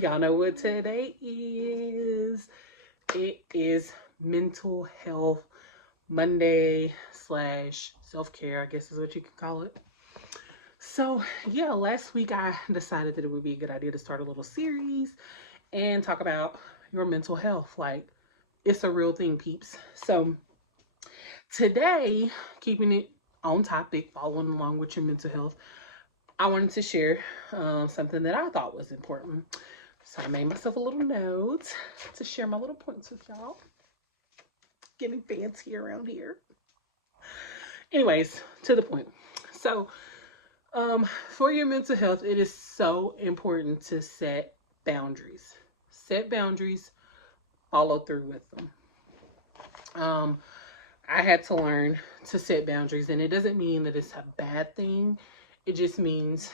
Y'all know what today is. It is Mental Health Monday slash self-care, I guess is what you can call it. So, yeah, last week I decided that it would be a good idea to start a little series and talk about your mental health. Like, it's a real thing, peeps. So, today, keeping it on topic, following along with your mental health, I wanted to share something that I thought was important. So I made myself a little note to share my little points with y'all. Getting fancy around here. Anyways, to the point. So, for your mental health, it is so important to set boundaries. Set boundaries, follow through with them. Um, I had to learn to set boundaries, and it doesn't mean that it's a bad thing. It just means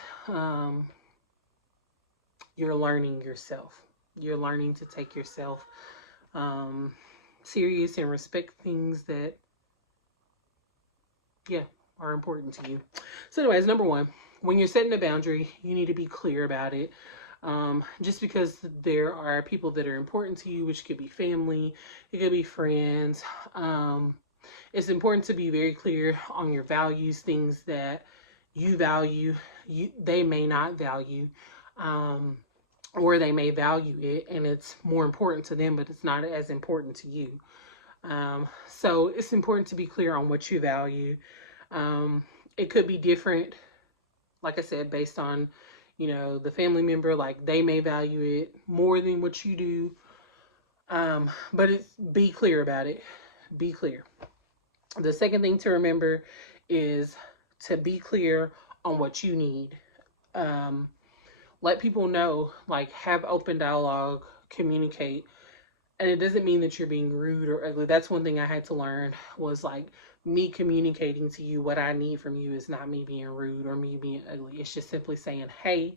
you're learning yourself. You're learning to take yourself um, serious and respect things that, yeah, are important to you. So, anyways, number one, when you're setting a boundary, you need to be clear about it. Just because there are people that are important to you, which could be family, it could be friends. It's important to be very clear on your values, things that you value, they may not value. Or they may value it and it's more important to them, but it's not as important to you. So it's important to be clear on what you value. Um, it could be different, like I said, based on, the family member, like they may value it more than what you do. But be clear about it. Be clear. The second thing to remember is to be clear on what you need. Um, let people know, like have open dialogue, communicate. And it doesn't mean that you're being rude or ugly. That's one thing I had to learn was like me communicating to you what I need from you is not me being rude or me being ugly. It's just simply saying, hey,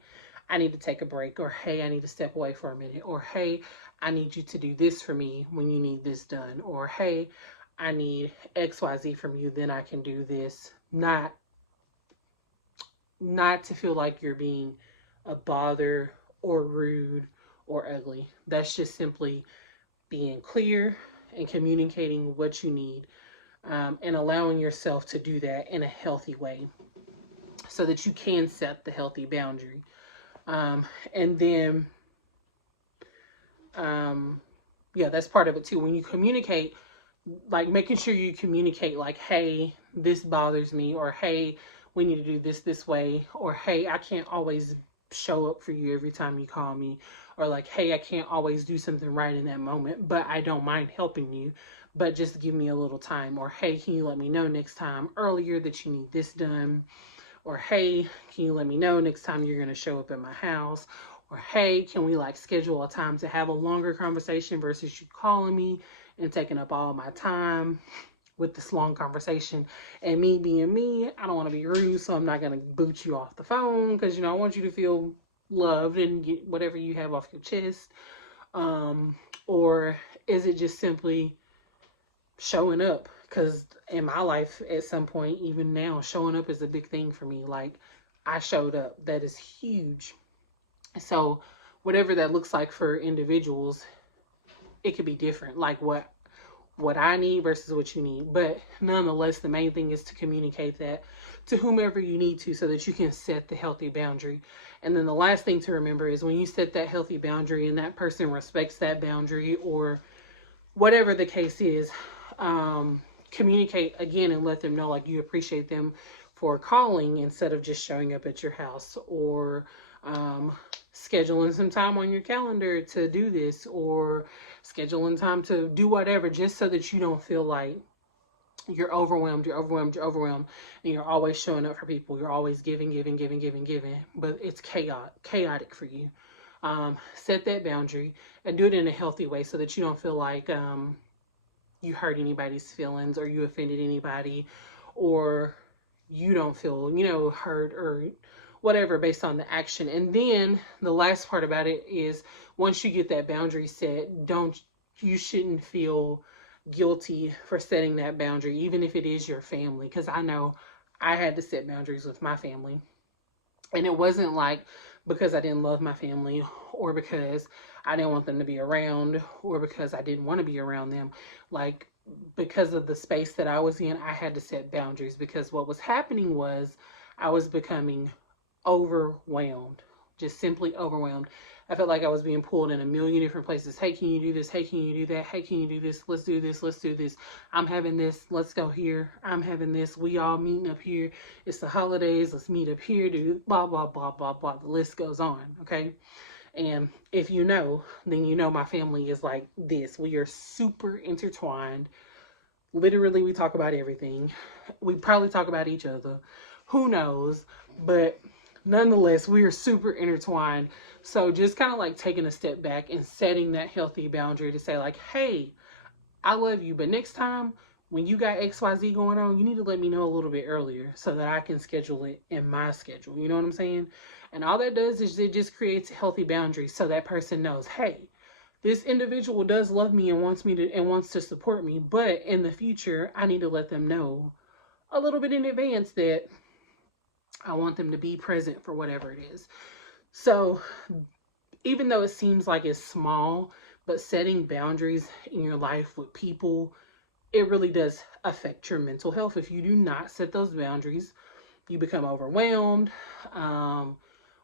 I need to take a break, or hey, I need to step away for a minute, or hey, I need you to do this for me when you need this done, or hey, I need XYZ from you, then I can do this. Not to feel like you're being a bother or rude or ugly. That's just simply being clear and communicating what you need, and allowing yourself to do that in a healthy way so that you can set the healthy boundary. And then, yeah, that's part of it too. When you communicate, like making sure you communicate, like, hey, this bothers me, or hey, we need to do this way, or hey, I can't always show up for you every time you call me, or like, hey, I can't always do something right in that moment, but I don't mind helping you, but just give me a little time, or hey, can you let me know next time earlier that you need this done, or hey, can you let me know next time you're going to show up at my house, or hey, can we like schedule a time to have a longer conversation versus you calling me and taking up all my time with this long conversation. And me being me, I don't want to be rude, so I'm not going to boot you off the phone because, I want you to feel loved and get whatever you have off your chest. Or is it just simply showing up? Because in my life, at some point, even now, showing up is a big thing for me. Like, I showed up. That is huge. So, whatever that looks like for individuals, it could be different. Like what I need versus what you need. But nonetheless, the main thing is to communicate that to whomever you need to so that you can set the healthy boundary. And then the last thing to remember is when you set that healthy boundary and that person respects that boundary or whatever the case is, communicate again and let them know like you appreciate them for calling instead of just showing up at your house, or scheduling some time on your calendar to do this, or scheduling time to do whatever, just so that you don't feel like you're overwhelmed, and you're always showing up for people. You're always giving, but it's chaotic for you. Set that boundary and do it in a healthy way so that you don't feel like you hurt anybody's feelings or you offended anybody, or you don't feel, hurt or whatever based on the action. And then the last part about it is once you get that boundary set, you shouldn't feel guilty for setting that boundary, even if it is your family. Because I know I had to set boundaries with my family. And it wasn't like because I didn't love my family, or because I didn't want them to be around, or because I didn't want to be around them. Like, because of the space that I was in, I had to set boundaries, because what was happening was I was becoming overwhelmed, just simply overwhelmed. I felt like I was being pulled in a million different places. Hey, can you do this? Hey, can you do that? Hey, can you do this? Let's do this. Let's do this. I'm having this. Let's go here. I'm having this. We all meeting up here. It's the holidays. Let's meet up here. Do blah, blah, blah, blah, blah. The list goes on. Okay. And if you know, then you know my family is like this. We are super intertwined. Literally, we talk about everything. We probably talk about each other. Who knows? But nonetheless, we are super intertwined. So just kind of like taking a step back and setting that healthy boundary to say, like, hey, I love you, but next time when you got XYZ going on, you need to let me know a little bit earlier so that I can schedule it in my schedule. You know what I'm saying? And all that does is it just creates a healthy boundary so that person knows, hey, this individual does love me and wants to support me, but in the future, I need to let them know a little bit in advance that I want them to be present for whatever it is. So, even though it seems like it's small, but setting boundaries in your life with people, it really does affect your mental health. If you do not set those boundaries, you become overwhelmed,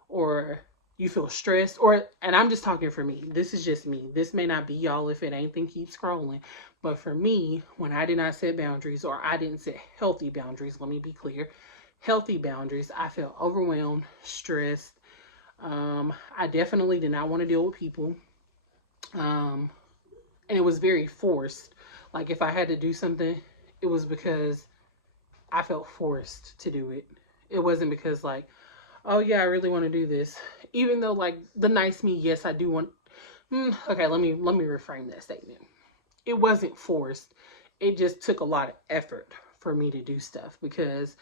or you feel stressed, and I'm just talking for me. This is just me. This may not be y'all. If it ain't, then keep scrolling. But for me, when I did not set boundaries, or I didn't set healthy boundaries, let me be clear, healthy boundaries, I felt overwhelmed, stressed. I definitely did not want to deal with people. And it was very forced. Like, if I had to do something, it was because I felt forced to do it. It wasn't because, like, oh yeah, I really want to do this. Even though, like, the nice me, yes, I do want. Okay, let me reframe that statement. It wasn't forced. It just took a lot of effort for me to do stuff, because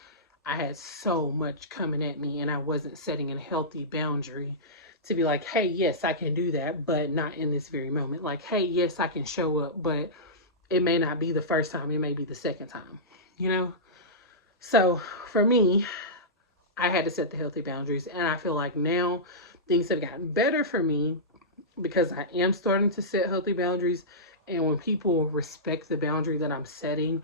I had so much coming at me, and I wasn't setting a healthy boundary to be like, hey, yes, I can do that, but not in this very moment. Like, hey, yes, I can show up, but it may not be the first time. It may be the second time, you know? So for me, I had to set the healthy boundaries, and I feel like now things have gotten better for me because I am starting to set healthy boundaries. And when people respect the boundary that I'm setting,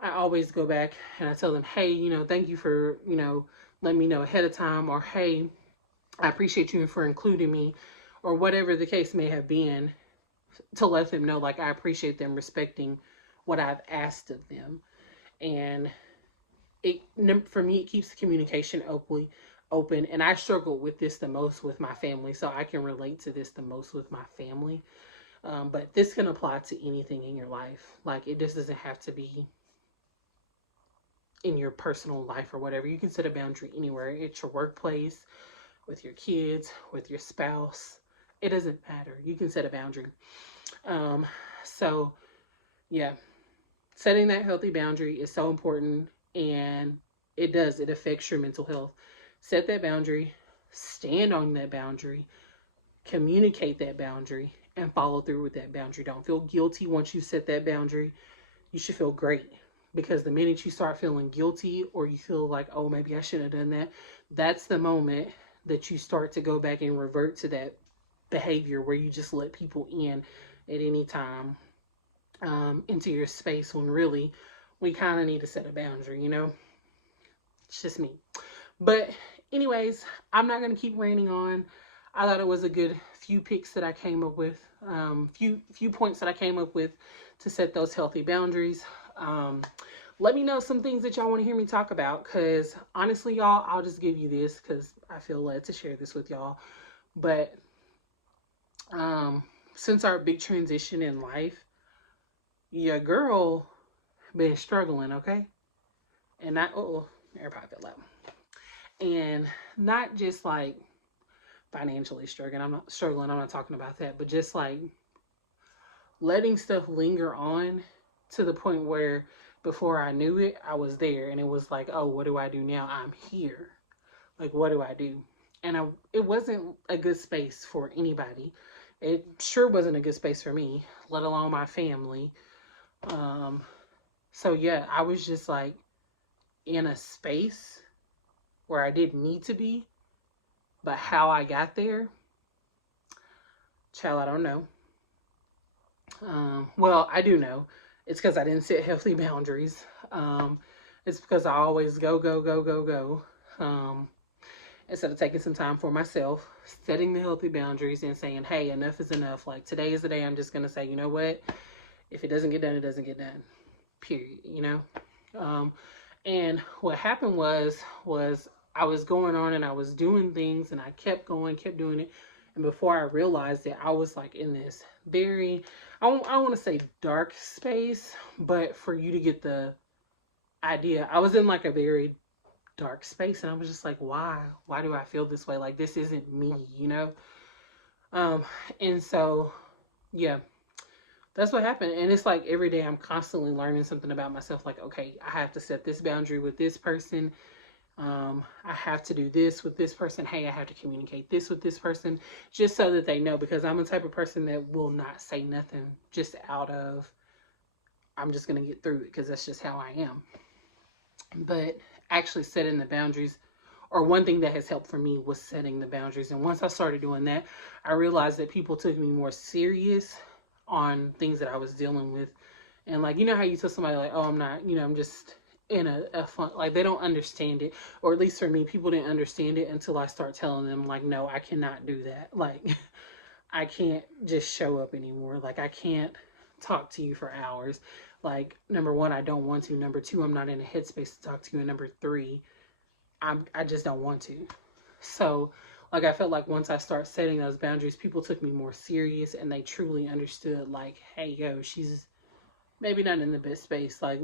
I always go back and I tell them, hey, thank you for, letting me know ahead of time, or hey, I appreciate you for including me, or whatever the case may have been, to let them know, like, I appreciate them respecting what I've asked of them. And for me, it keeps the communication open. And I struggle with this the most with my family, so I can relate to this the most with my family. But this can apply to anything in your life. Like, it just doesn't have to be in your personal life or whatever. You can set a boundary anywhere. It's your workplace, with your kids, with your spouse. It doesn't matter. You can set a boundary. So yeah, setting that healthy boundary is so important, and it affects your mental health. Set that boundary, stand on that boundary, communicate that boundary, and follow through with that boundary. Don't feel guilty once you set that boundary. You should feel great, because the minute you start feeling guilty, or you feel like, oh, maybe I shouldn't have done that, that's the moment that you start to go back and revert to that behavior where you just let people in at any time, into your space, when really we kind of need to set a boundary, It's just me. But anyways, I'm not going to keep raining on. I thought it was a good few picks that I came up with, few points that I came up with to set those healthy boundaries. Let me know some things that y'all want to hear me talk about, because honestly, y'all, I'll just give you this because I feel led to share this with y'all. But since our big transition in life, your girl been struggling, okay? And not, AirPod fell out. And not just like financially struggling. I'm not talking about that, but just like letting stuff linger on to the point where before I knew it, I was there, and it was like, oh, what do I do now? I'm here. Like, what do I do? And it wasn't a good space for anybody. It sure wasn't a good space for me, let alone my family. So yeah, I was just like in a space where I didn't need to be, But how I got there, child, I don't know. Well, I do know. It's because I didn't set healthy boundaries. It's because I always go, go, go, go, go. Instead of taking some time for myself, setting the healthy boundaries and saying, hey, enough is enough. Like, today is the day I'm just going to say, you know what? If it doesn't get done, it doesn't get done. Period. You know? And what happened was I was going on and I was doing things and I kept going, kept doing it. And before I realized it, I was like in this very, I don't want to say dark space, but for you to get the idea, I was in like a very dark space and I was just like, why do I feel this way? Like, this isn't me, you know? And so, yeah, that's what happened. And it's like every day I'm constantly learning something about myself. Like, okay, I have to set this boundary with this person. I have to do this with this person. Hey, I have to communicate this with this person, just so that they know, because I'm a type of person that will not say nothing just out of, I'm just going to get through it because that's just how I am. But actually setting the boundaries, or one thing that has helped for me, was setting the boundaries. And once I started doing that, I realized that people took me more serious on things that I was dealing with. And like, you know how you tell somebody like, oh, I'm not, you know, I'm just in a fun, like, they don't understand it. Or at least for me, people didn't understand it until I start telling them like, no, I cannot do that. Like, I can't just show up anymore. Like, I can't talk to you for hours. Like, number one, I don't want to. Number two, I'm not in a headspace to talk to you. And number three, I just don't want to. So, like, I felt like once I start setting those boundaries, people took me more serious and they truly understood, like, hey, yo, she's maybe not in the best space. Like,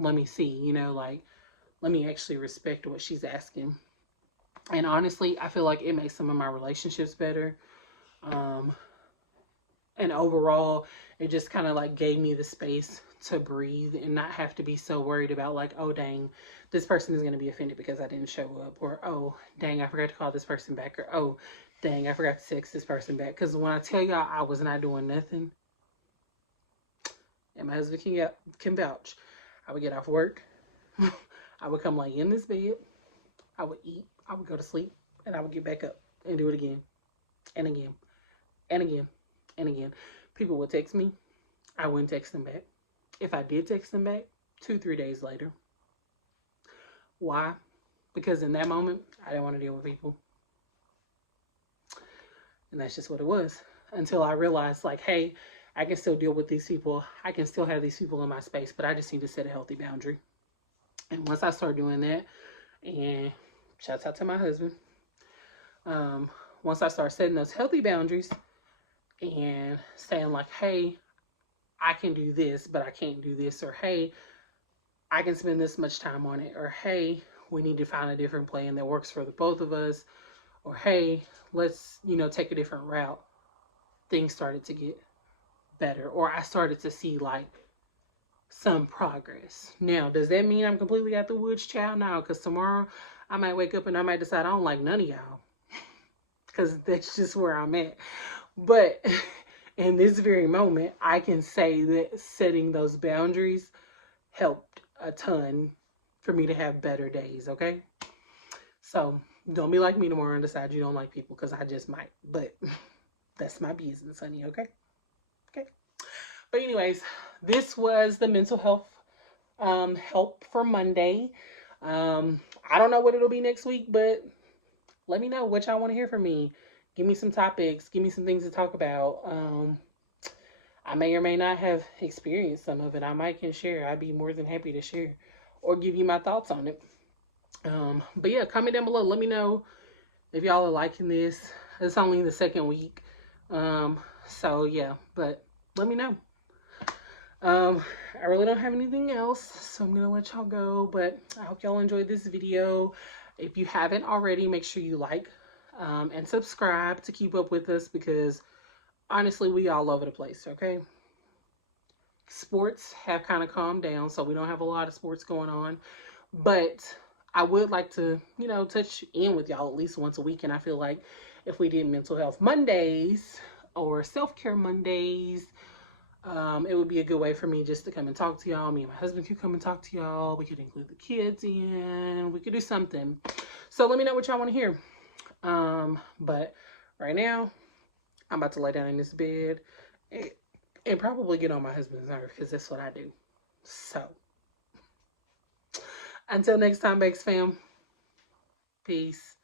let me see, you know, like, let me actually respect what she's asking. And honestly, I feel like it makes some of my relationships better. And overall, it just kind of like gave me the space to breathe and not have to be so worried about like, oh dang, this person is going to be offended because I didn't show up, or oh dang, I forgot to call this person back, or oh dang, I forgot to text this person back. Because when I tell y'all I was not doing nothing, and my husband can vouch, I would get off work, I would come lay in this bed, I would eat, I would go to sleep, and I would get back up and do it again and again and again and again. People would text me, I wouldn't text them back. If I did text them back, 2-3 days later. Why? Because in that moment, I didn't want to deal with people. And that's just what it was. Until I realized, like, hey, I can still deal with these people. I can still have these people in my space, but I just need to set a healthy boundary. And once I started doing that, and shouts out to my husband, once I started setting those healthy boundaries and saying like, hey, I can do this, but I can't do this, or hey, I can spend this much time on it, or hey, we need to find a different plan that works for the both of us, or hey, let's, you know, take a different route. Things started to get better, or I started to see like some progress. Now, does that mean I'm completely out the woods, child? No, because tomorrow I might wake up and I might decide I don't like none of y'all, because that's just where I'm at. But in this very moment, I can say that setting those boundaries helped a ton for me to have better days, okay? So don't be like me tomorrow and decide you don't like people, because I just might. But that's my business, honey, okay? Okay. But anyways, this was the mental health help for Monday. I don't know what it'll be next week, but let me know what y'all want to hear from me. Give me some topics. Give me some things to talk about. I may or may not have experienced some of it. I might can share. I'd be more than happy to share or give you my thoughts on it. But yeah, comment down below. Let me know if y'all are liking this. It's only the second week. So yeah, but let me know. I really don't have anything else, so I'm gonna let y'all go, but I hope y'all enjoyed this video. If you haven't already, make sure you like and subscribe to keep up with us, because honestly, we all over the place, okay? Sports have kind of calmed down, so we don't have a lot of sports going on, but I would like to, you know, touch in with y'all at least once a week. And I feel like if we did mental health Mondays or self-care Mondays, it would be a good way for me just to come and talk to y'all. Me and my husband could come and talk to y'all. We could include the kids in. We could do something. So let me know what y'all want to hear. But right now, I'm about to lay down in this bed and, and probably get on my husband's nerve because that's what I do. So, until next time, Bakes fam, peace.